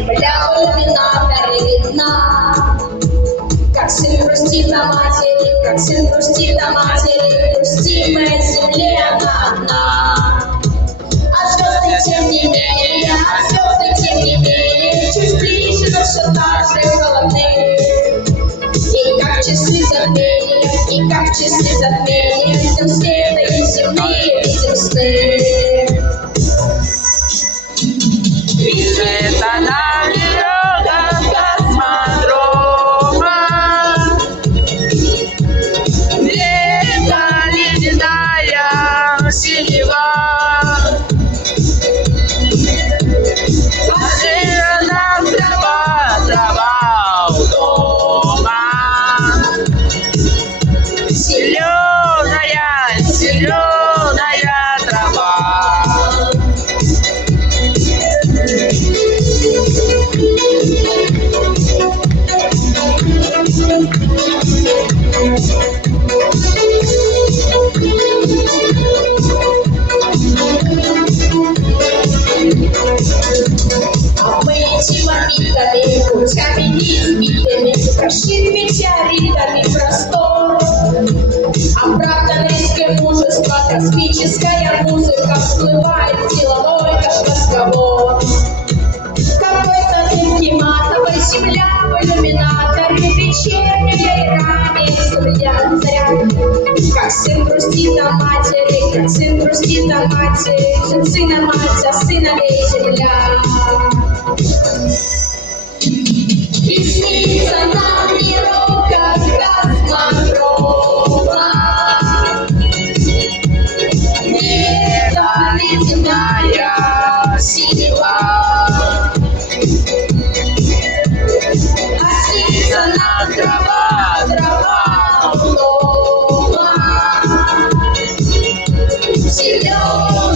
земля в иллюминаторе видна. Как сын грустит на матери, как сын грустит на матери, грустимая земле она одна. А звезды тем не менее, чуть ближе, но все так же холодны. И как часы затмения, видим светлые и земные, видим сны. Бежит она в дорогах космодрома, лето ледяная синева, посыпана трава у дома, зеленая трава. А мы летим орбитами, путями неизбитыми, прошит метеоритами простор. Обратно риск мужества, космическая музыка, всплывает деловой наш разговор. Какой-то дымки матовой, земля в иллюминаторе, вечерняя и ранняя заря. Как сын грустит на матери, как сын грустит на матери, жен сына мать, а сыновей земля. И снится нам мирок, как космодрома, лето ледяная синева, а снится нам трава у дома, зеленая.